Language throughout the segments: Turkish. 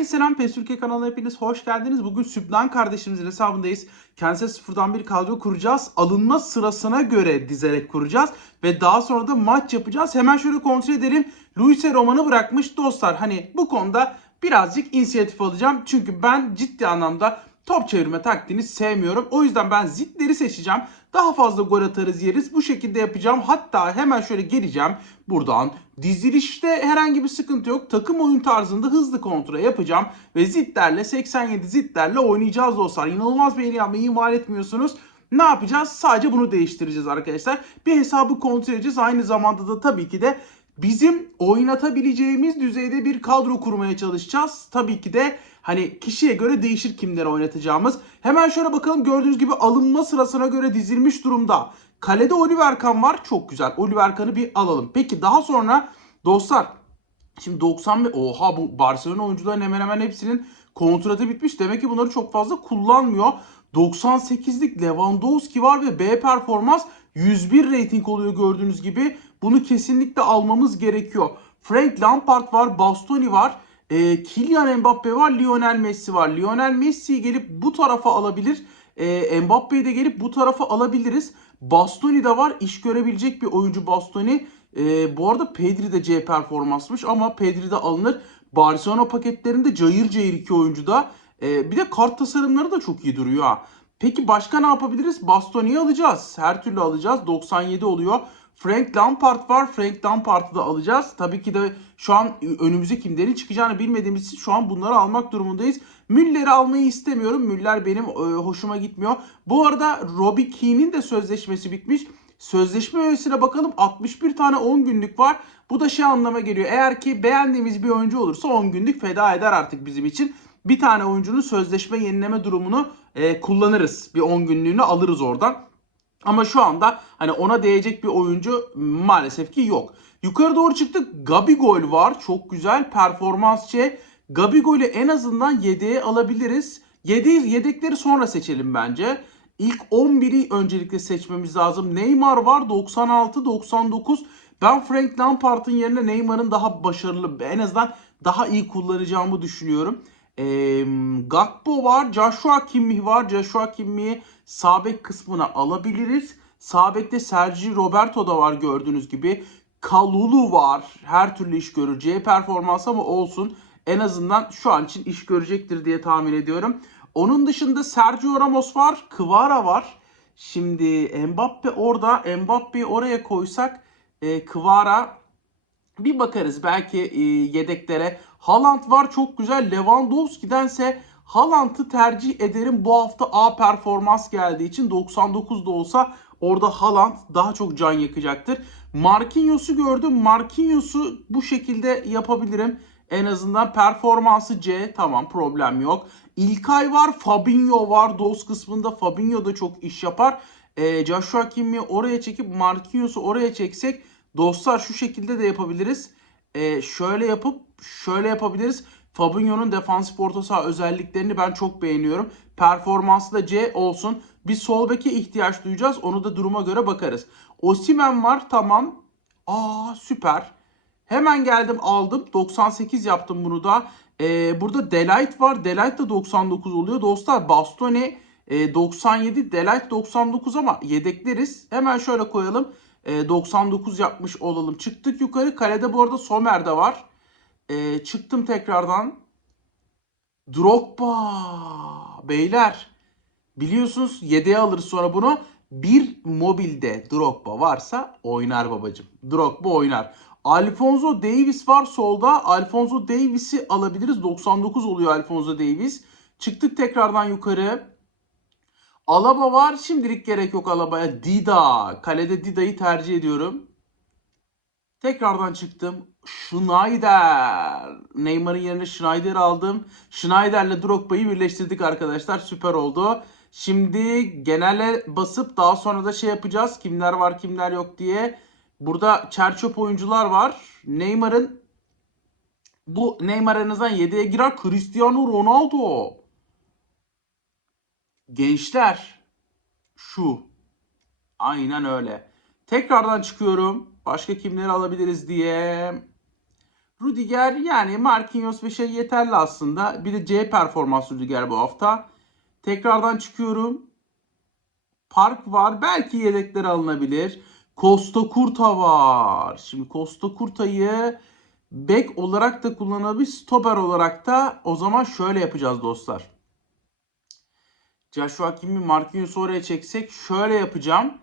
Herkese selam. PES Türkiye kanalına hepiniz hoş geldiniz. Bugün Sübnan kardeşimizin hesabındayız. Kendisine sıfırdan bir kadro kuracağız. Alınma sırasına göre dizerek kuracağız. Ve daha sonra da maç yapacağız. Hemen şöyle kontrol edelim. Luis'e romanı bırakmış dostlar. Hani bu konuda birazcık inisiyatif alacağım. Çünkü ben ciddi anlamda top çevirme taktiğini sevmiyorum. O yüzden ben zitleri seçeceğim. Daha fazla gol atarız yeriz. Bu şekilde yapacağım. Hatta hemen şöyle geleceğim buradan. Dizilişte herhangi bir sıkıntı yok. Takım oyun tarzında hızlı kontrol yapacağım. Ve zitlerle 87 zitlerle oynayacağız dostlar. İnanılmaz beğeni yapmayı ihmal etmiyorsunuz. Ne yapacağız? Sadece bunu değiştireceğiz arkadaşlar. Bir hesabı kontrol edeceğiz. Aynı zamanda da tabii ki de bizim oynatabileceğimiz düzeyde bir kadro kurmaya çalışacağız. Tabii ki de hani kişiye göre değişir kimleri oynatacağımız. Hemen şöyle bakalım gördüğünüz gibi alınma sırasına göre dizilmiş durumda. Kalede Oliver Kahn var. Çok güzel. Oliver Kahn'ı bir alalım. Peki daha sonra dostlar Şimdi 90 oha bu Barcelona oyuncuların hemen hemen hepsinin kontratı bitmiş. Demek ki bunları çok fazla kullanmıyor. 98'lik Lewandowski var ve B performans 101 rating oluyor gördüğünüz gibi. Bunu kesinlikle almamız gerekiyor. Frank Lampard var, Bastoni var. E, Kylian Mbappe var, Lionel Messi var. Lionel Messi'yi gelip bu tarafa alabilir. E, Mbappe'yi de gelip bu tarafa alabiliriz. Bastoni de var. İş görebilecek bir oyuncu Bastoni. E, bu arada Pedri de C performansmış ama Pedri de alınır. Barcelona paketlerinde cayır cayır iki oyuncu da. E, bir de kart tasarımları da çok iyi duruyor ha. Peki başka ne yapabiliriz? Bastoni'yi alacağız. Her türlü alacağız. 97 oluyor. Frank Lampard var. Frank Lampard'ı da alacağız. Tabii ki de şu an önümüze kimlerin çıkacağını bilmediğimiz için şu an bunları almak durumundayız. Müller'i almayı istemiyorum. Müller benim e, hoşuma gitmiyor. Bu arada Robbie Keane'in de sözleşmesi bitmiş. Sözleşme üyesine bakalım 61 tane 10 günlük var. Bu da şey anlama geliyor. Eğer ki beğendiğimiz bir oyuncu olursa 10 günlük feda eder artık bizim için. Bir tane oyuncunun sözleşme yenileme durumunu e, kullanırız. Bir 10 günlüğünü alırız oradan. Ama şu anda hani ona değecek bir oyuncu maalesef ki yok. Yukarı doğru çıktık. Gabigol var. Çok güzel performansçı. Gabigol'ü en azından yedeğe alabiliriz. Yedi, yedekleri sonra seçelim bence. İlk 11'i öncelikle seçmemiz lazım. Neymar var 96-99. Ben Frank Lampard'ın yerine Neymar'ın daha başarılı en azından daha iyi kullanacağımı düşünüyorum. E, Gakpo var, Joshua Kimmih var. Joshua Kimmih'i sağ bek kısmına alabiliriz. Sağ bekte Sergi Roberto da var gördüğünüz gibi. Kalulu var. Her türlü iş. C performans ama olsun. En azından şu an için iş görecektir diye tahmin ediyorum. Onun dışında Sergio Ramos var. Kvara var. Şimdi Mbappe orada. Mbappe'yi oraya koysak e, Kvara bir bakarız. Belki e, yedeklere. Haaland var çok güzel. Lewandowski'dense Haaland'ı tercih ederim. Bu hafta A performans geldiği için 99 da olsa orada Haaland daha çok can yakacaktır. Marquinhos'u gördüm. Marquinhos'u bu şekilde yapabilirim. En azından performansı C. Tamam problem yok. İlkay var. Fabinho var. Dos kısmında Fabinho da çok iş yapar. E, Joshua Kimmih'i oraya çekip Marquinhos'u oraya çeksek dostlar şu şekilde de yapabiliriz. E, şöyle yapıp şöyle yapabiliriz. Fabinho'nun defansif orta saha özelliklerini ben çok beğeniyorum. Performansı da C olsun. Bir sol beke ihtiyaç duyacağız. Onu da duruma göre bakarız. Osimen var tamam. Aa süper. Hemen geldim aldım. 98 yaptım bunu da. Ee, burada Delight var. Delight da 99 oluyor. Dostlar Bastoni e, 97, Delight 99 ama yedekleriz. Hemen şöyle koyalım. E, 99 yapmış olalım. Çıktık yukarı. Kalede bu arada Somer de var. E, çıktım tekrardan. Drogba. Beyler. Biliyorsunuz yedeğe alırız sonra bunu. Bir mobilde Drogba varsa oynar babacım. Drogba oynar. Alfonso Davis var solda. Alfonso Davis'i alabiliriz. 99 oluyor Alfonso Davis. Çıktık tekrardan yukarı. Alaba var. Şimdilik gerek yok Alaba'ya. Dida. Kalede Dida'yı tercih ediyorum. Tekrardan çıktım. Schneider. Neymar'ın yerine Schneider aldım. Schneider'le Drogba'yı birleştirdik arkadaşlar. Süper oldu. Şimdi genele basıp daha sonra da şey yapacağız. Kimler var kimler yok diye. Burada çerçöp oyuncular var. Neymar'ın bu Neymar en azından 7'ye girer. Cristiano Ronaldo. Gençler. Şu. Aynen öyle. Tekrardan çıkıyorum. Başka kimleri alabiliriz diye. Rudiger yani Marquinhos ve şey yeterli aslında. Bir de C performans Rudiger bu hafta. Tekrardan çıkıyorum. Park var. Belki yedekler alınabilir. Costa Curta var. Şimdi Costa Curta'yı bek olarak da kullanabilir. Stoper olarak da o zaman şöyle yapacağız dostlar. Joshua Kim'i Marquinhos'u oraya çeksek şöyle yapacağım.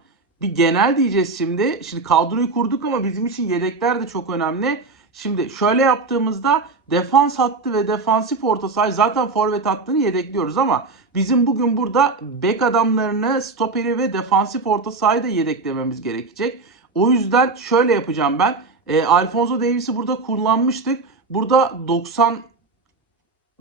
Bir genel diyeceğiz şimdi. Şimdi kadroyu kurduk ama bizim için yedekler de çok önemli. Şimdi şöyle yaptığımızda defans hattı ve defansif orta saha zaten forvet hattını yedekliyoruz ama bizim bugün burada bek adamlarını, stoperi ve defansif orta sahayı da yedeklememiz gerekecek. O yüzden şöyle yapacağım ben. E, Alfonso Davies'i burada kullanmıştık. Burada 90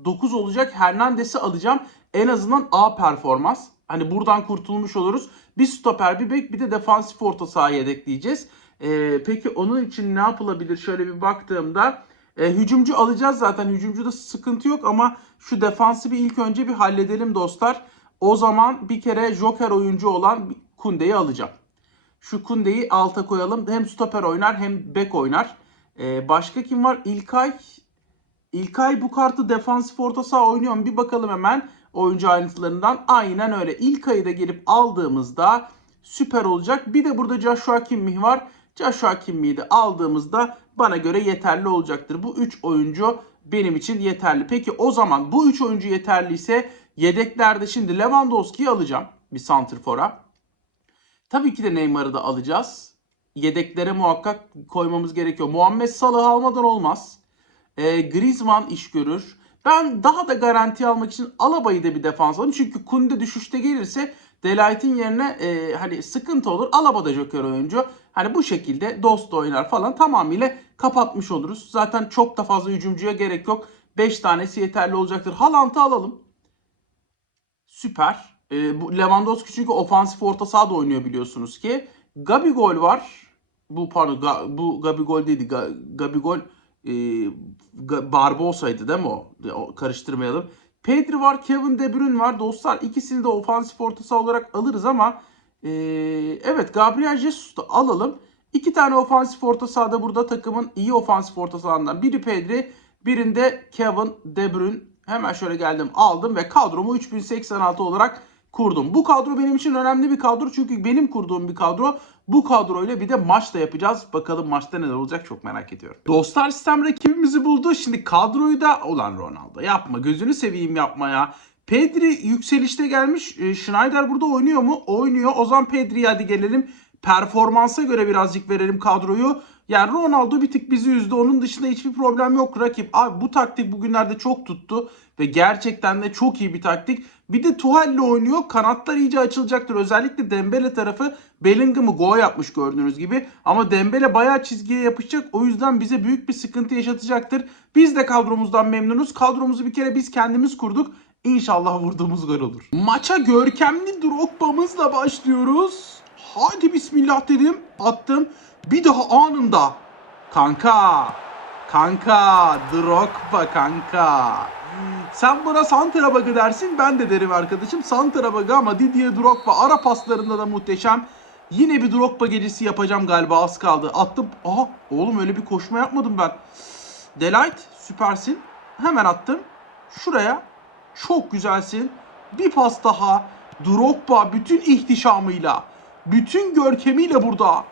9 olacak Hernandez'i alacağım. En azından A performans. Hani buradan kurtulmuş oluruz. Bir stoper, bir bek, bir de defansif orta saha yedekleyeceğiz. Ee, peki onun için ne yapılabilir? Şöyle bir baktığımda e, hücumcu alacağız zaten. Hücumcuda sıkıntı yok ama şu defansı bir ilk önce bir halledelim dostlar. O zaman bir kere joker oyuncu olan Kunde'yi alacağım. Şu Kunde'yi alta koyalım. Hem stoper oynar hem bek oynar. Ee, başka kim var? İlkay İlkay bu kartı defansif orta saha oynuyor mu? Bir bakalım hemen oyuncu ayrıntılarından. Aynen öyle. İlkay'ı da gelip aldığımızda süper olacak. Bir de burada Joshua Kimmih var. Joshua Kimmih'i de aldığımızda bana göre yeterli olacaktır. Bu 3 oyuncu benim için yeterli. Peki o zaman bu 3 oyuncu yeterliyse yedeklerde şimdi Lewandowski'yi alacağım bir santrfora. Tabii ki de Neymar'ı da alacağız. Yedeklere muhakkak koymamız gerekiyor. Muhammed Salah almadan olmaz. E, Griezmann iş görür. Ben daha da garanti almak için Alaba'yı da bir defans alayım. Çünkü Kunde düşüşte gelirse Delight'in yerine e, hani sıkıntı olur. Alaba da joker oyuncu. Hani bu şekilde dost oynar falan tamamıyla kapatmış oluruz. Zaten çok da fazla hücumcuya gerek yok. 5 tanesi yeterli olacaktır. Haaland'ı alalım. Süper. E, bu Lewandowski çünkü ofansif orta sahada oynuyor biliyorsunuz ki. Gabigol var. Bu pardon Ga- bu Gabigol değildi. Ga- Gabigol e, Barbosa'ydı değil mi o? Karıştırmayalım. Pedri var, Kevin De Bruyne var. Dostlar ikisini de ofansif orta saha olarak alırız ama e, evet Gabriel Jesus da alalım. İki tane ofansif orta sahada burada takımın iyi ofansif orta sahalarından biri Pedri, birinde Kevin De Bruyne. Hemen şöyle geldim aldım ve kadromu 3086 olarak kurdum. Bu kadro benim için önemli bir kadro çünkü benim kurduğum bir kadro. Bu kadroyla bir de maç da yapacağız. Bakalım maçta neler olacak çok merak ediyorum. Dostlar sistem rakibimizi buldu. Şimdi kadroyu da olan Ronaldo yapma gözünü seveyim yapma ya. Pedri yükselişte gelmiş. E, Schneider burada oynuyor mu? Oynuyor. O zaman Pedri'ye hadi gelelim. Performansa göre birazcık verelim kadroyu. Yani Ronaldo bir tık bizi üzdü. Onun dışında hiçbir problem yok rakip. Abi bu taktik bugünlerde çok tuttu. Ve gerçekten de çok iyi bir taktik. Bir de Tuhal'le oynuyor. Kanatlar iyice açılacaktır. Özellikle Dembele tarafı Bellingham'ı gol yapmış gördüğünüz gibi. Ama Dembele bayağı çizgiye yapışacak. O yüzden bize büyük bir sıkıntı yaşatacaktır. Biz de kadromuzdan memnunuz. Kadromuzu bir kere biz kendimiz kurduk. İnşallah vurduğumuz gol olur. Maça görkemli Drogba'mızla başlıyoruz. Hadi bismillah dedim. Attım. Bir daha anında. Kanka. Kanka. Drogba kanka. Sen buna Santrabag'ı dersin ben de derim arkadaşım. Santrabag'ı ama Didier Drogba ara paslarında da muhteşem. Yine bir Drogba gecesi yapacağım galiba az kaldı. Attım. Aha oğlum öyle bir koşma yapmadım ben. Delight süpersin. Hemen attım. Şuraya. Çok güzelsin. Bir pas daha. Drogba bütün ihtişamıyla. Bütün görkemiyle burada.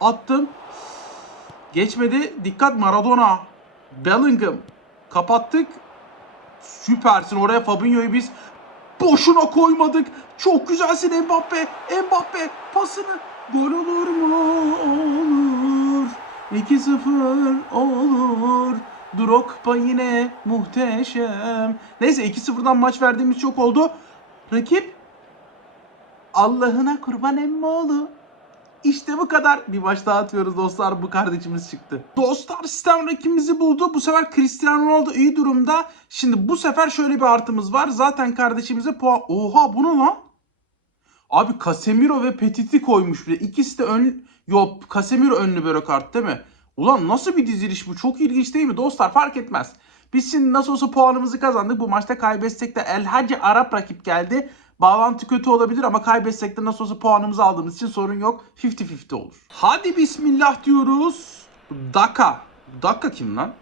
Attım. Geçmedi. Dikkat Maradona. Bellingham. Kapattık. Süpersin. Oraya Fabinho'yu biz boşuna koymadık. Çok güzelsin Mbappe. Mbappe pasını. Gol olur mu? Olur. 2-0 olur. Drogba yine muhteşem. Neyse 2-0'dan maç verdiğimiz çok oldu. Rakip Allah'ına kurban emmoğlu. İşte bu kadar. Bir maç daha atıyoruz dostlar. Bu kardeşimiz çıktı. Dostlar sistem rakibimizi buldu. Bu sefer Cristiano Ronaldo iyi durumda. Şimdi bu sefer şöyle bir artımız var. Zaten kardeşimize puan... Oha bu ne lan? Abi Casemiro ve Petit'i koymuş bile. İkisi de ön... Yok Casemiro önlü böyle kart değil mi? Ulan nasıl bir diziliş bu? Çok ilginç değil mi? Dostlar fark etmez. Biz şimdi nasıl olsa puanımızı kazandık. Bu maçta kaybetsek de El Hacı Arap rakip geldi. Bağlantı kötü olabilir ama kaybetsek de nasıl olsa puanımızı aldığımız için sorun yok. 50-50 olur. Hadi bismillah diyoruz. Daka. Daka kim lan?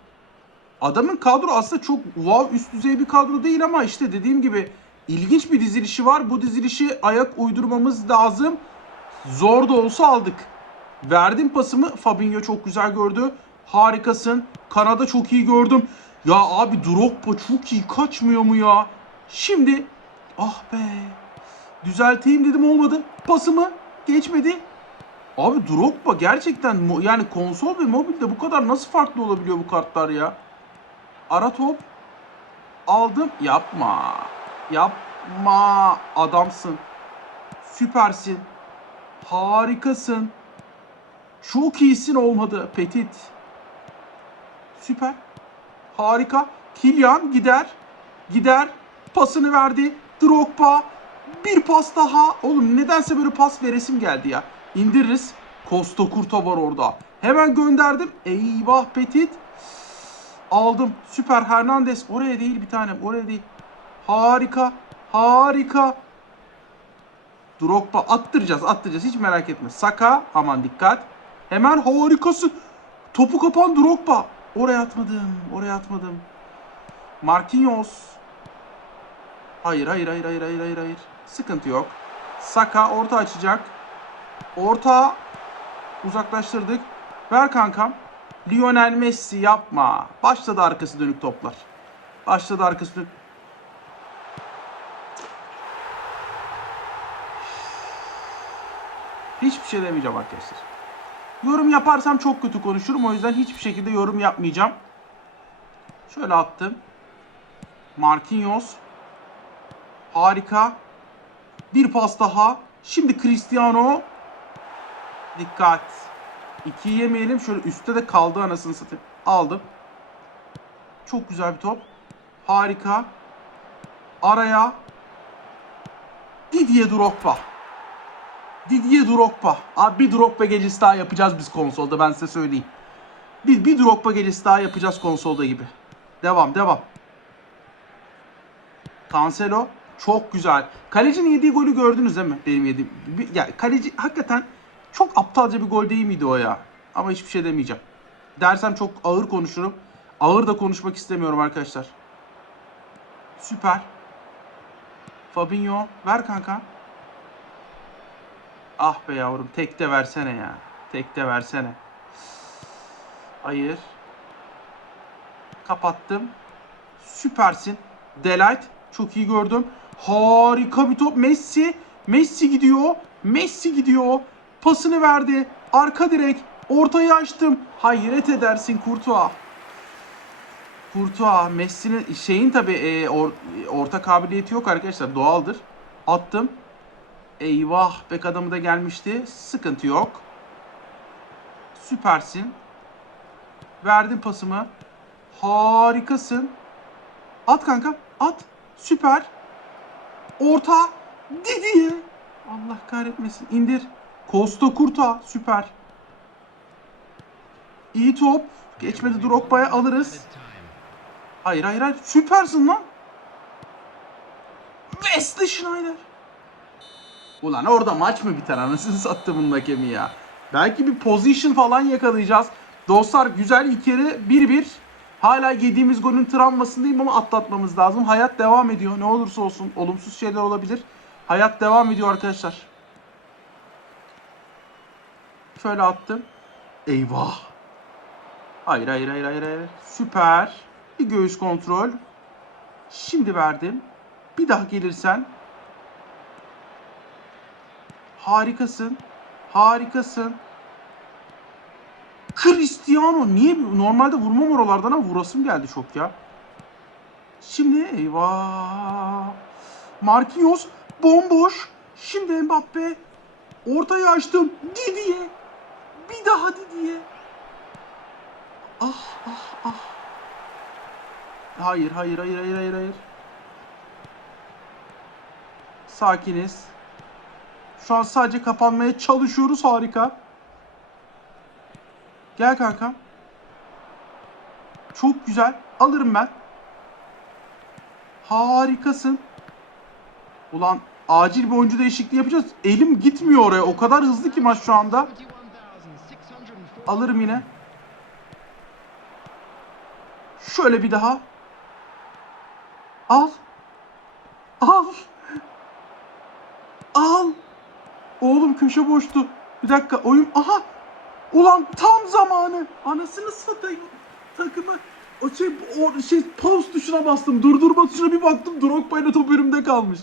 Adamın kadro aslında çok wow üst düzey bir kadro değil ama işte dediğim gibi ilginç bir dizilişi var. Bu dizilişi ayak uydurmamız lazım. Zor da olsa aldık. Verdim pasımı. Fabinho çok güzel gördü. Harikasın. Kanada çok iyi gördüm. Ya abi Drogba çok iyi kaçmıyor mu ya? Şimdi ah be. Düzelteyim dedim olmadı. Pasımı geçmedi. Abi Drogba gerçekten yani konsol ve mobilde bu kadar nasıl farklı olabiliyor bu kartlar ya? Ara top. Aldım. Yapma. Yapma. Adamsın. Süpersin. Harikasın. Çok iyisin olmadı. Petit. Süper. Harika. Kylian gider. Gider. Pasını verdi. Drogba. Bir pas daha. Oğlum nedense böyle pas veresim geldi ya. İndiririz. Costa Curta var orada. Hemen gönderdim. Eyvah Petit. Aldım. Süper Hernandez. Oraya değil bir tanem. Oraya değil. Harika. Harika. Drogba attıracağız attıracağız hiç merak etme. Saka aman dikkat. Hemen harikasın. Topu kapan Drogba. Oraya atmadım. Oraya atmadım. Marquinhos. Hayır hayır hayır hayır hayır hayır hayır. Sıkıntı yok. Saka orta açacak. Orta uzaklaştırdık. Ver kankam. Lionel Messi yapma. Başladı arkası dönük toplar. Başladı arkası dönük. Hiçbir şey demeyeceğim arkadaşlar. Yorum yaparsam çok kötü konuşurum. O yüzden hiçbir şekilde yorum yapmayacağım. Şöyle attım. Marquinhos. Harika. Bir pas daha. Şimdi Cristiano. Dikkat. İki yemeyelim. Şöyle üstte de kaldı anasını satayım. Aldım. Çok güzel bir top. Harika. Araya. Didier Drogba. Didier Drogba. Abi bir Drogba gecesi daha yapacağız biz konsolda ben size söyleyeyim. Bir, bir Drogba gecesi daha yapacağız konsolda gibi. Devam devam. Cancelo çok güzel. Kalecinin yediği golü gördünüz değil mi? Benim yediğim. Ya kaleci hakikaten çok aptalca bir gol değil miydi o ya? Ama hiçbir şey demeyeceğim. Dersem çok ağır konuşurum. Ağır da konuşmak istemiyorum arkadaşlar. Süper. Fabinho ver kanka. Ah be yavrum tek de versene ya. Tek de versene. Hayır. Kapattım. Süpersin. Delight. Çok iyi gördüm. Harika bir top. Messi. Messi gidiyor. Messi gidiyor. Pasını verdi. Arka direk. Ortayı açtım. Hayret edersin Kurtuğa. Kurtuğa. Messi'nin şeyin tabi orta kabiliyeti yok arkadaşlar. Doğaldır. Attım. Eyvah bek adamı da gelmişti. Sıkıntı yok. Süpersin. Verdim pasımı. Harikasın. At kanka. At. Süper. Orta. Didi. Allah kahretmesin. İndir. Costa Kurta. Süper. İyi top. Geçmedi Drogba'ya alırız. Hayır hayır hayır. Süpersin lan. Wesley Schneider. Ulan orada maç mı biter anasını sattı bunun hakemi ya. Belki bir position falan yakalayacağız. Dostlar güzel ilk yarı 1-1. Hala yediğimiz golün travmasındayım ama atlatmamız lazım. Hayat devam ediyor. Ne olursa olsun olumsuz şeyler olabilir. Hayat devam ediyor arkadaşlar. Şöyle attım. Eyvah. Hayır hayır hayır hayır hayır. Süper. Bir göğüs kontrol. Şimdi verdim. Bir daha gelirsen Harikasın. Harikasın. Cristiano niye normalde vurmam oralardan ama vurasım geldi çok ya. Şimdi eyvah. Marquinhos bomboş. Şimdi Mbappe ortaya açtım. Didiye. Bir daha Didiye. Ah ah ah. Hayır hayır hayır hayır hayır hayır. Sakiniz. Şu an sadece kapanmaya çalışıyoruz. Harika. Gel kanka. Çok güzel. Alırım ben. Harikasın. Ulan acil bir oyuncu değişikliği yapacağız. Elim gitmiyor oraya. O kadar hızlı ki maç şu anda. Alırım yine. Şöyle bir daha. Al. Al. Al. Oğlum köşe boştu. Bir dakika oyun. Aha. Ulan tam zamanı. Anasını satayım. Takımı. O şey, o şey pause tuşuna bastım. Durdurma tuşuna bir baktım. Drogba ile top önümde kalmış.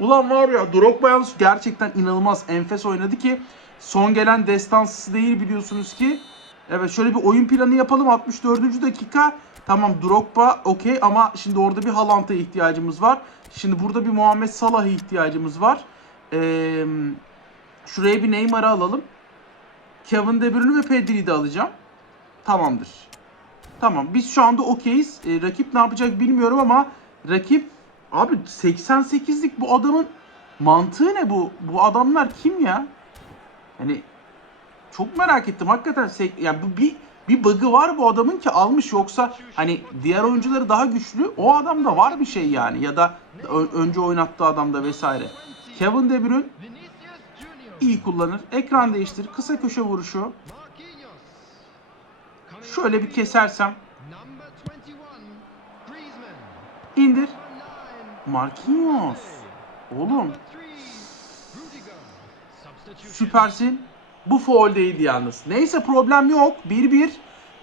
Ulan var ya Drogba yalnız gerçekten inanılmaz enfes oynadı ki son gelen destansı değil biliyorsunuz ki. Evet şöyle bir oyun planı yapalım 64. dakika. Tamam Drogba okey ama şimdi orada bir Haaland'a ihtiyacımız var. Şimdi burada bir Muhammed Salah'a ihtiyacımız var. Ee, şuraya bir Neymar'ı alalım. Kevin De Bruyne ve Pedri'yi de alacağım. Tamamdır. Tamam biz şu anda okeyiz. Ee, rakip ne yapacak bilmiyorum ama rakip abi 88'lik bu adamın mantığı ne bu? Bu adamlar kim ya? Hani çok merak ettim hakikaten. Yani bu bir bir bug'ı var bu adamın ki almış yoksa hani diğer oyuncuları daha güçlü. O adamda var bir şey yani ya da önce oynattığı adamda vesaire. Kevin De Bruyne iyi kullanır. Ekran değiştir. Kısa köşe vuruşu. Şöyle bir kesersem indir. Marquinhos. Oğlum süpersin. Bu foul değildi yalnız. Neyse problem yok. 1-1.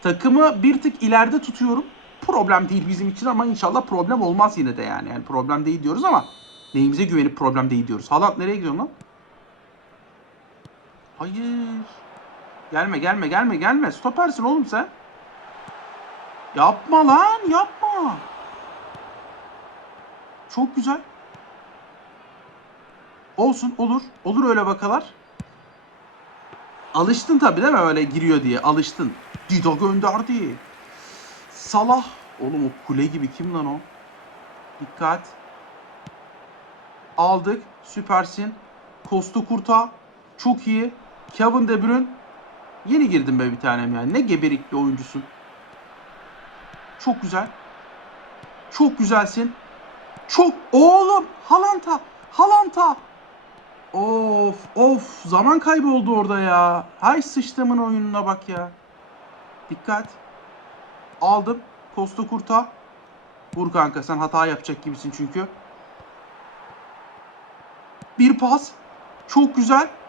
Takımı bir tık ileride tutuyorum. Problem değil bizim için ama inşallah problem olmaz yine de yani. Yani problem değil diyoruz ama neyimize güvenip problem değil diyoruz. Haaland nereye gidiyorsun lan? Hayır. Gelme gelme gelme gelme. Stopersin oğlum sen. Yapma lan yapma. Çok güzel. Olsun olur. Olur öyle vakalar. Alıştın tabii değil mi öyle giriyor diye. Alıştın. Dido gönderdi. Salah. Oğlum o kule gibi kim lan o? Dikkat. Aldık. Süpersin. Kostu Kurta. Çok iyi. Kevin De Bruyne. Yeni girdim be bir tanem yani. Ne geberikli oyuncusun. Çok güzel. Çok güzelsin. Çok oğlum Halanta. Halanta. Of of zaman kaybı oldu orada ya. Hay sıçtımın oyununa bak ya. Dikkat. Aldım. Costa Kurta. Vur kanka sen hata yapacak gibisin çünkü. Bir pas. Çok güzel.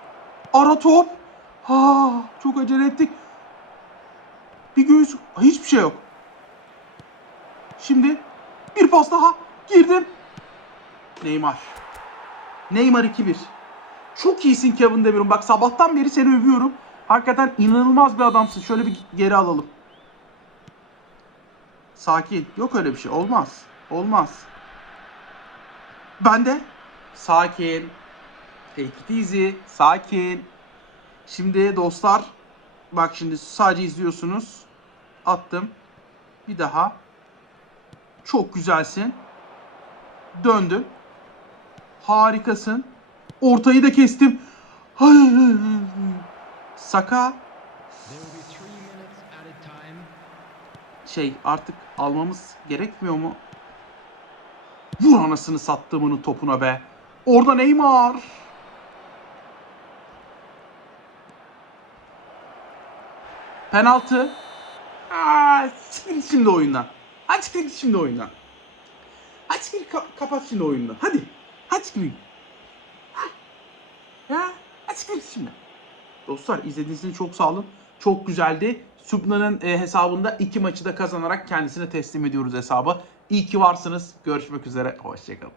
Ara top. Ha, çok acele ettik. Bir göğüs. Hiçbir şey yok. Şimdi bir pas daha. Girdim. Neymar. Neymar 2-1. Çok iyisin Kevin De Bruyne. Bak sabahtan beri seni övüyorum. Hakikaten inanılmaz bir adamsın. Şöyle bir geri alalım. Sakin. Yok öyle bir şey. Olmaz. Olmaz. Ben de. Sakin. Take it easy. Sakin. Şimdi dostlar. Bak şimdi sadece izliyorsunuz. Attım. Bir daha. Çok güzelsin. Döndüm. Harikasın. Ortayı da kestim. Saka şey artık almamız gerekmiyor mu? Vur anasını sattığımının topuna be. Orada Neymar. Penaltı. Aa, çıkın git şimdi oyundan. Hadi çıkın git şimdi oyundan. Hadi çıkın ka- kapat şimdi oyundan. Hadi. Hadi çıkın. Ya hadi git şimdi. Dostlar izlediğiniz için çok sağ olun. Çok güzeldi. Subna'nın e, hesabında iki maçı da kazanarak kendisine teslim ediyoruz hesabı. İyi ki varsınız. Görüşmek üzere. Hoşçakalın.